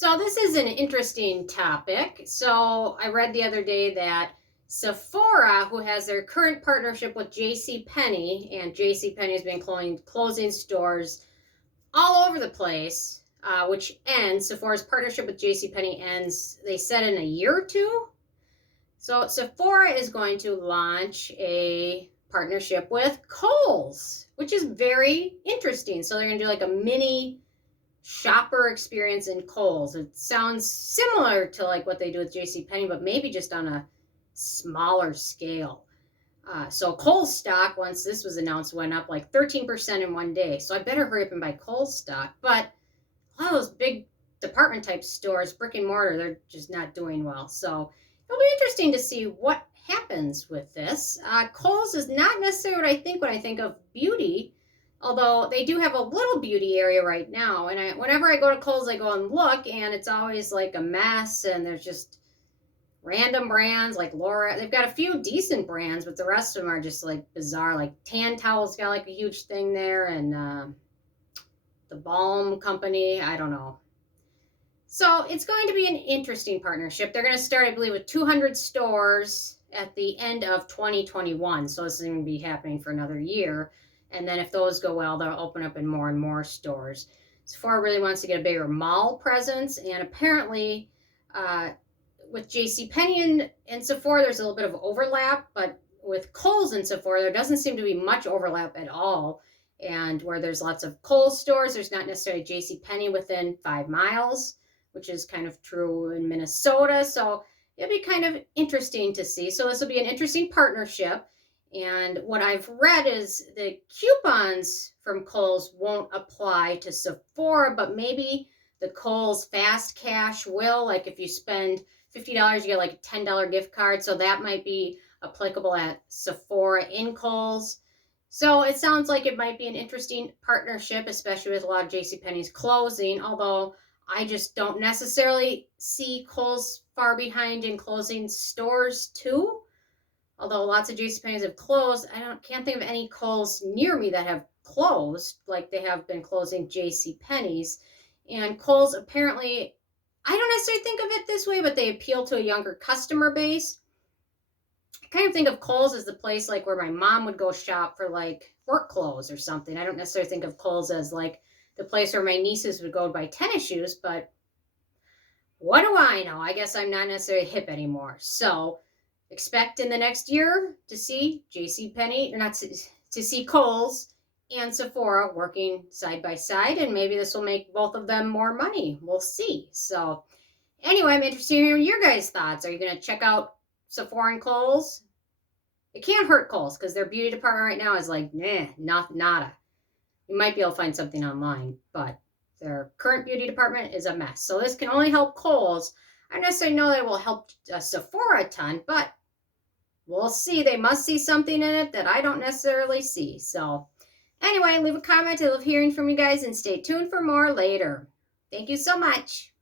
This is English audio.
So this is an interesting topic. So I read the other day that Sephora, who has their current partnership with J.C. Penney, and J.C. Penney has been closing stores all over the place, which ends, Sephora's partnership with J.C. Penney ends, they said, in a year or two. So Sephora is going to launch a partnership with Kohl's, which is very interesting. So they're going to do like a mini shopper experience in Kohl's. It sounds similar to like what they do with JCPenney, but maybe just on a smaller scale. So Kohl's stock, once this was announced, went up like 13% in one day. So I better hurry up and buy Kohl's stock. But a lot of those big department type stores, brick and mortar, they're just not doing well. So it'll be interesting to see what happens with this. Kohl's is not necessarily what I think when I think of beauty, although they do have a little beauty area right now. And whenever I go to Kohl's, I go and look, and it's always like a mess, and there's just random brands like Laura. They've got a few decent brands, but the rest of them are just like bizarre. Like Tan Towel's got like a huge thing there, and the Balm Company, I don't know. So it's going to be an interesting partnership. They're going to start, I believe, with 200 stores at the end of 2021. So this is going to be happening for another year. And then if those go well, they'll open up in more and more stores. Sephora really wants to get a bigger mall presence. And apparently with JCPenney and Sephora, there's a little bit of overlap. But with Kohl's and Sephora, there doesn't seem to be much overlap at all. And where there's lots of Kohl's stores, there's not necessarily JCPenney within 5 miles, which is kind of true in Minnesota. So it'll be kind of interesting to see. So this will be an interesting partnership. And what I've read is the coupons from Kohl's won't apply to Sephora, but maybe the Kohl's Fast Cash will. Like if you spend $50, you get like a $10 gift card. So that might be applicable at Sephora in Kohl's. So it sounds like it might be an interesting partnership, especially with a lot of JCPenney's closing, although I just don't necessarily see Kohl's far behind in closing stores too. Although lots of JCPenney's have closed, can't think of any Kohl's near me that have closed like they have been closing JCPenney's. And Kohl's apparently, I don't necessarily think of it this way, but they appeal to a younger customer base. I kind of think of Kohl's as the place like where my mom would go shop for like work clothes or something. I don't necessarily think of Kohl's as like the place where my nieces would go to buy tennis shoes, but what do I know? I guess I'm not necessarily hip anymore. So expect in the next year to see JCPenney, or not to see Kohl's and Sephora working side by side, and maybe this will make both of them more money. We'll see. So anyway, I'm interested in hearing your guys' thoughts. Are you going to check out Sephora and Kohl's? It can't hurt Kohl's because their beauty department right now is like, nada. You might be able to find something online, but their current beauty department is a mess. So this can only help Kohl's. I don't necessarily know that it will help Sephora a ton, but we'll see. They must see something in it that I don't necessarily see. So anyway, leave a comment. I love hearing from you guys, and stay tuned for more later. Thank you so much.